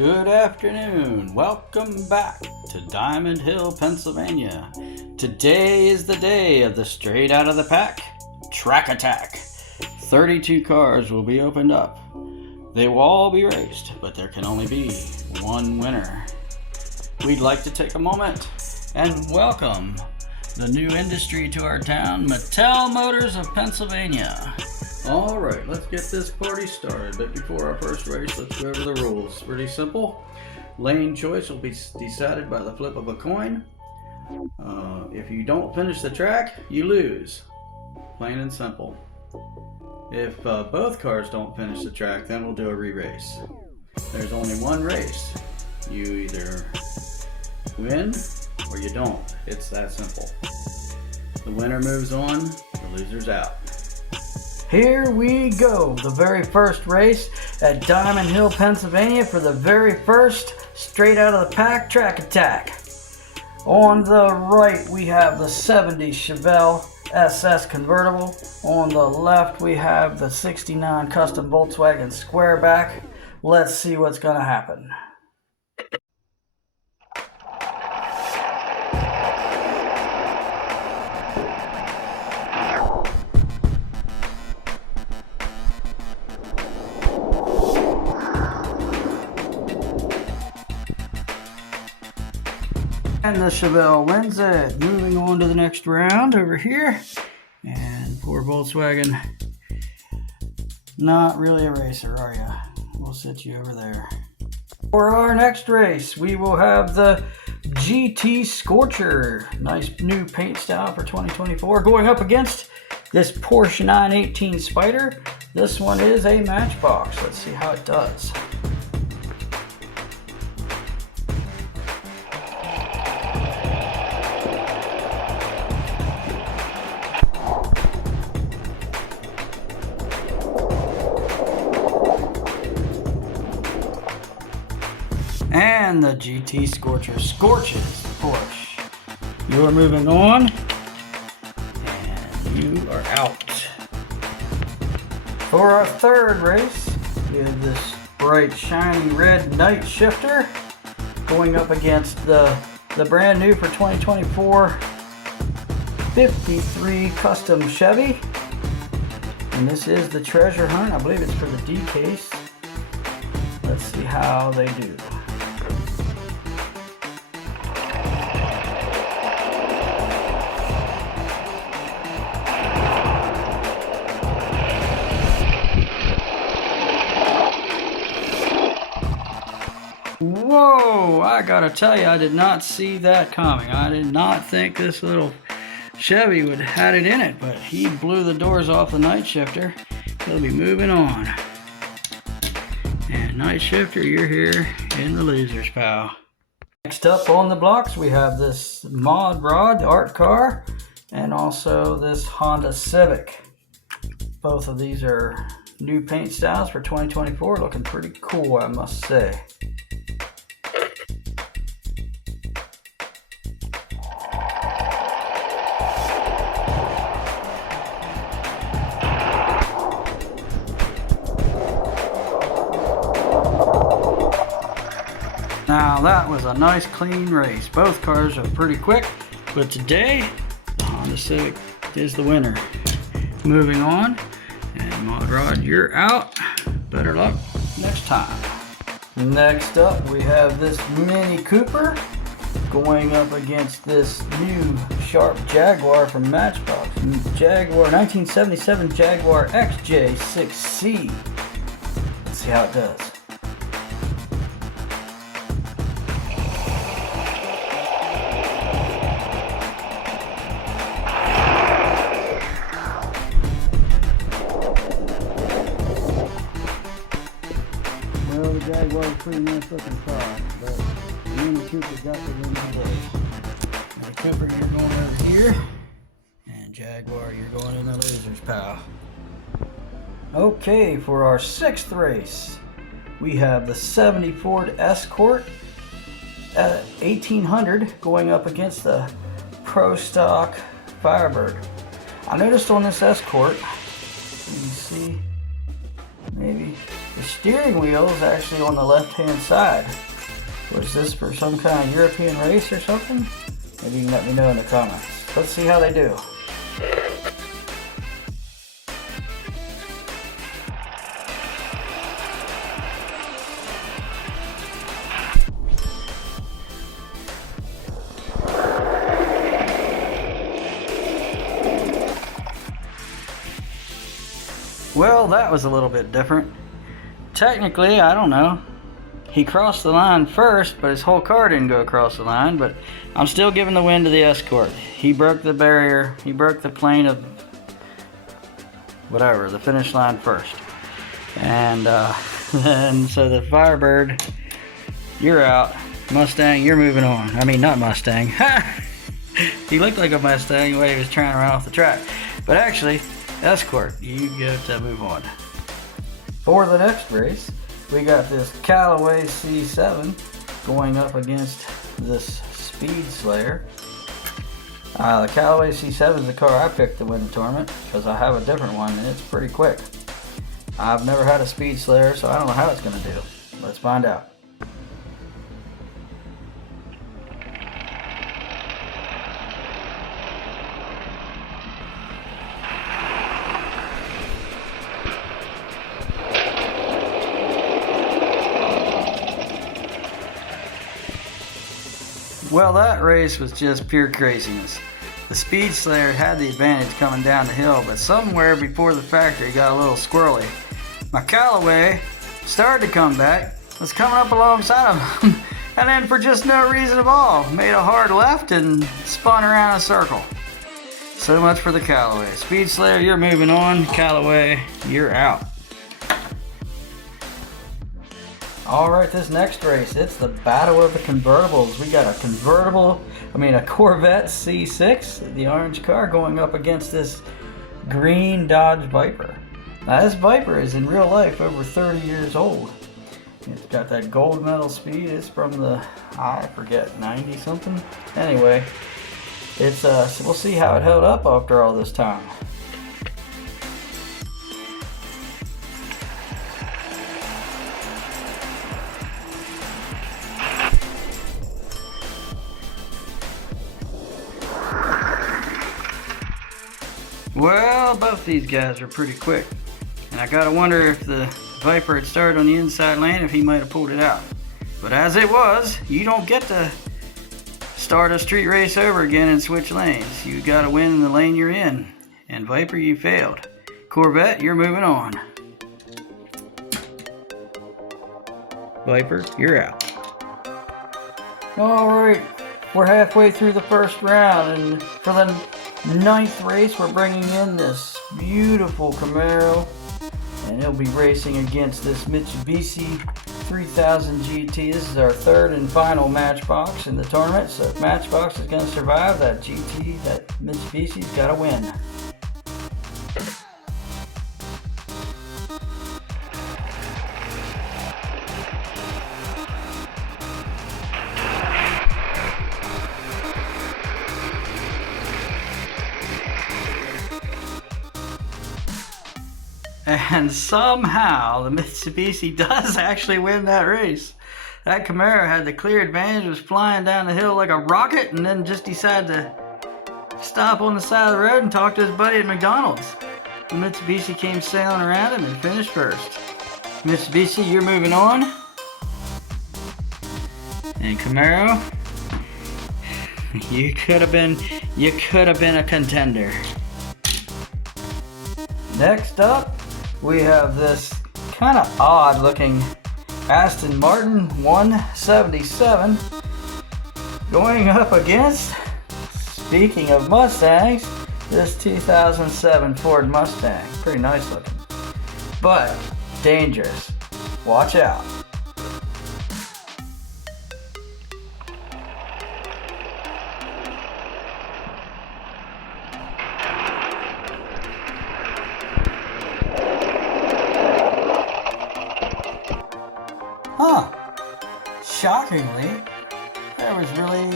Good afternoon. Welcome back to Diamond Hill, Pennsylvania. Today is the day of the Straight Out of the Pack Track Attack. 32 cars will be opened up. They will all be raced, but there can only be one winner. We'd like to take a moment and welcome the new industry to our town, Mattel Motors of Pennsylvania. All right, let's get this party started. But before our first race, let's go over the rules. Pretty simple. Lane choice will be decided by the flip of a coin. If you don't finish the track, you lose. Plain and simple. If both cars don't finish the track, then we'll do a re-race. There's only one race. You either win or you don't. It's that simple. The winner moves on, the loser's out. Here we go, the very first race at Diamond Hill, Pennsylvania for the very first Straight Out of the Pack Track Attack. On the right we have the 70 Chevelle SS convertible. On the left we have the 69 custom Volkswagen Squareback. Let's see what's gonna happen. And the Chevelle wins it. Moving on to the next round over here. And poor Volkswagen. Not really a racer, are you? We'll sit you over there. For our next race, we will have the GT Scorcher. Nice new paint style for 2024. Going up against this Porsche 918 Spider. This one is a Matchbox. Let's see how it does. And the GT Scorcher scorches the Porsche. You're moving on, and you are out. For our third race, we have this bright, shiny red Night Shifter going up against the brand new for 2024 53 Custom Chevy. And this is the treasure hunt. I believe it's for the D case. Let's see how they do. Whoa, I gotta tell you, I did not see that coming. I did not think this little Chevy would have had it in it, but he blew the doors off the Night Shifter. He'll be moving on. And Night Shifter, you're here in the losers, pal. Next up on the blocks, we have this Mod Rod art car and also this Honda Civic. Both of these are new paint styles for 2024, looking pretty cool, I must say. Now that was a nice clean race. Both cars are pretty quick, but today the Honda Civic is the winner. Moving on, and Mod Rod, you're out. Better luck next time. Next up, we have this Mini Cooper going up against this new sharp Jaguar from Matchbox. Jaguar 1977 Jaguar XJ6C. Let's see how it does. Well, the Jaguar is a pretty nice looking car, but the Mini Cooper got the win today. Mini Cooper, you're going over here, and Jaguar, you're going in the losers, pal. Okay, for our sixth race, we have the 70 Ford Escort 1800 going up against the Pro Stock Firebird. I noticed on this Escort, you can see maybe The steering wheel is actually on the left-hand side. Was this for some kind of European race or something? Maybe you can let me know in the comments. Let's see how they do. Well, that was a little bit different. Technically, I don't know. He crossed the line first, but his whole car didn't go across the line, but I'm still giving the win to the Escort. He broke the barrier. He broke the plane of whatever, the finish line first. And then, so the Firebird, you're out. Mustang, you're moving on. I mean, not Mustang. He looked like a Mustang the way he was trying to run off the track. But actually, Escort, you get to move on. For the next race, we got this Callaway C7 going up against this Speed Slayer. The Callaway C7 is the car I picked to win the tournament because I have a different one and it's pretty quick. I've never had a Speed Slayer, so I don't know how it's going to do. Let's find out. Well, that race was just pure craziness. The Speed Slayer had the advantage coming down the hill, but somewhere before the factory got a little squirrely. My Callaway started to come back, was coming up alongside of him, and then for just no reason at all, made a hard left and spun around in a circle. So much for the Callaway. Speed Slayer, you're moving on. Callaway, you're out. Alright, this next race, it's the Battle of the Convertibles. We got a Corvette C6, the orange car, going up against this green Dodge Viper. Now this Viper is in real life over 30 years old. It's got that gold medal speed. It's from the, I forget, 90 something? Anyway, it's so we'll see how it held up after all this time. Well, both these guys are pretty quick. And I gotta wonder if the Viper had started on the inside lane, if he might have pulled it out. But as it was, you don't get to start a street race over again and switch lanes. You gotta win in the lane you're in. And Viper, you failed. Corvette, you're moving on. Viper, you're out. Alright, we're halfway through the first round, and for the 9th race, we're bringing in this beautiful Camaro, and he'll be racing against this Mitsubishi 3000 GT. This is our 3rd and final Matchbox in the tournament, so if Matchbox is going to survive, that GT, that Mitsubishi's got to win. And somehow the Mitsubishi does actually win that race. That Camaro had the clear advantage, was flying down the hill like a rocket, and then just decided to stop on the side of the road and talk to his buddy at McDonald's. The Mitsubishi came sailing around him and finished first. Mitsubishi, you're moving on. And Camaro, you could have been a contender. Next up, we have this kind of odd looking Aston Martin 177 going up against, speaking of Mustangs, this 2007 Ford Mustang. Pretty nice looking, but dangerous. Watch out. Shockingly, there was really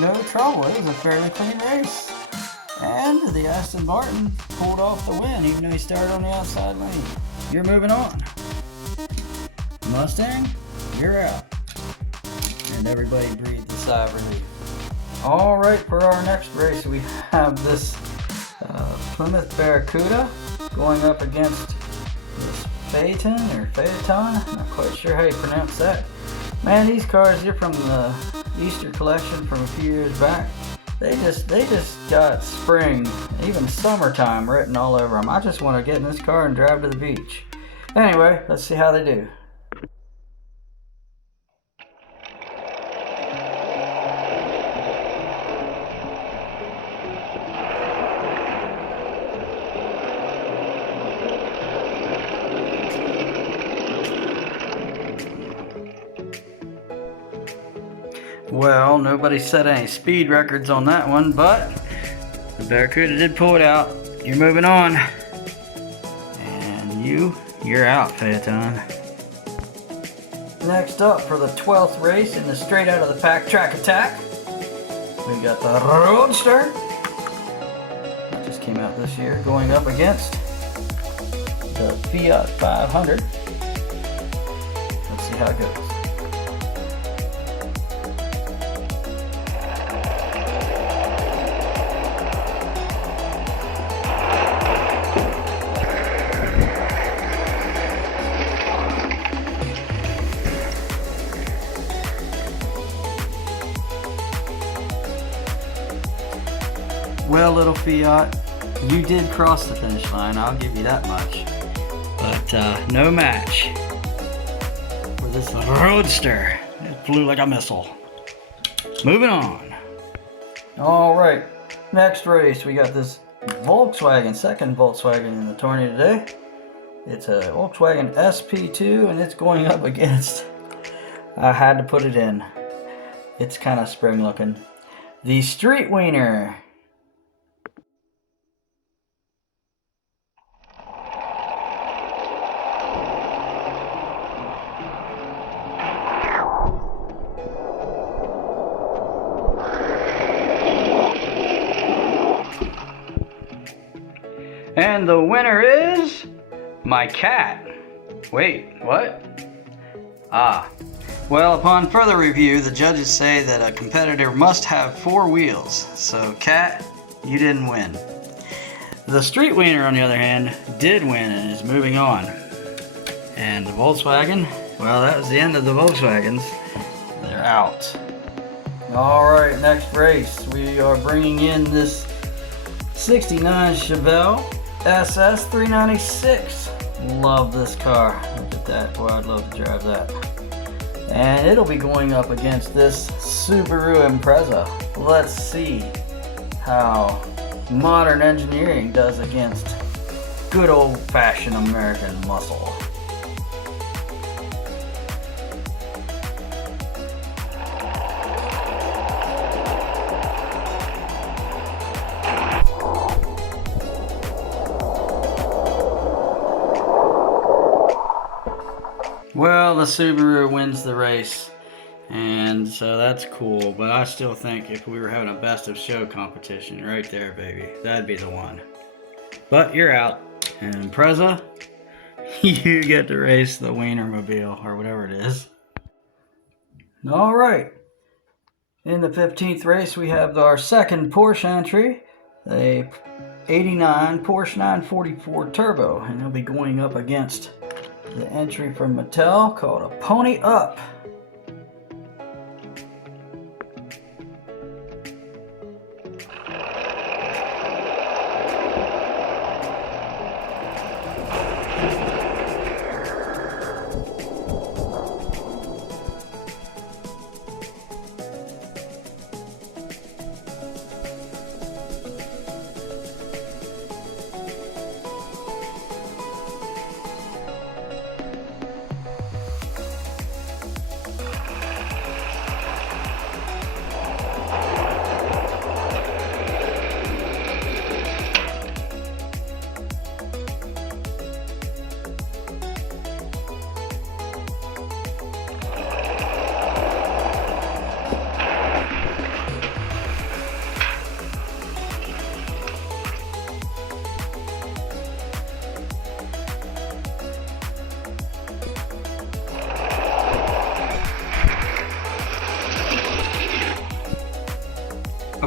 no trouble. It was a fairly clean race. And the Aston Martin pulled off the win, even though he started on the outside lane. You're moving on. Mustang, you're out. And everybody breathed a sigh of relief. All right, for our next race, we have this Plymouth Barracuda going up against this Phaeton or Phaeton. Not quite sure how you pronounce that. Man, these cars, they're from the Easter collection from a few years back. They just got spring, even summertime written all over them. I just want to get in this car and drive to the beach. Anyway, let's see how they do. Well, nobody set any speed records on that one, but the Barracuda did pull it out. You're moving on. And you're out, Phaeton. Next up for the 12th race in the Straight Out of the Pack Track Attack, we got the Roadster. That just came out this year, going up against the Fiat 500. Let's see how it goes. Well, little Fiat, you did cross the finish line, I'll give you that much. But no match for this Roadster. It flew like a missile. Moving on. Alright, next race we got this Volkswagen, second Volkswagen in the tourney today. It's a Volkswagen SP2 and it's going up against, I had to put it in, it's kind of spring looking, the Street Wiener. And the winner is my cat. Wait, what? Well, upon further review, the judges say that a competitor must have 4 wheels. So, cat, you didn't win. The Street Wiener, on the other hand, did win and is moving on. And the Volkswagen, well, that was the end of the Volkswagens. They're out. Alright, next race. We are bringing in this 69 Chevelle SS 396. Love this car. Look at that. Boy, I'd love to drive that. And it'll be going up against this Subaru Impreza. Let's see how modern engineering does against good old-fashioned American muscle. Well, the Subaru wins the race, and so that's cool, but I still think if we were having a best of show competition, right there, baby, that'd be the one. But you're out, and Impreza, you get to race the Wienermobile, or whatever it is. Alright, in the 15th race, we have our second Porsche entry, a 89 Porsche 944 Turbo, and they'll be going up against the entry from Mattel called a Pony Up.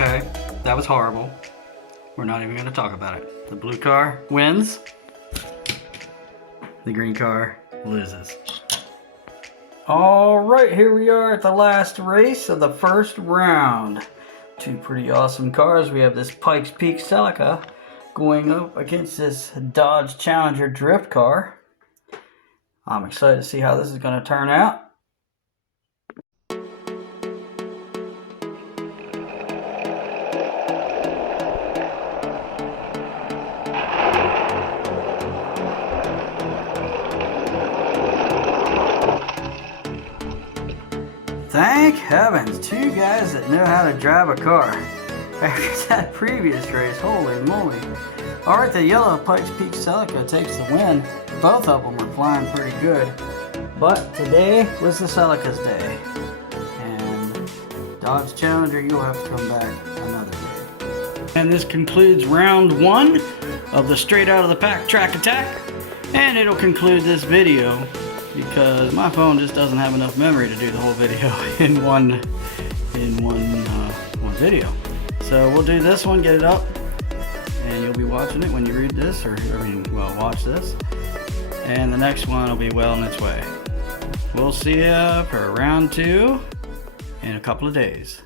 Okay, that was horrible. We're not even going to talk about it. The blue car wins. The green car loses. All right, here we are at the last race of the first round. Two pretty awesome cars. We have this Pikes Peak Celica going up against this Dodge Challenger drift car. I'm excited to see how this is going to turn out. Thank heavens, two guys that know how to drive a car. After that previous race, holy moly. Alright, the yellow Pikes Peak Celica takes the win. Both of them were flying pretty good. But today was the Celica's day. And Dodge Challenger, you'll have to come back another day. And this concludes round 1 of the Straight Out of the Pack Track Attack. And it'll conclude this video, because my phone just doesn't have enough memory to do the whole video in one video. So we'll do this one, get it up, and you'll be watching it when you read this, watch this. And the next one will be well on its way. We'll see you for round 2 in a couple of days.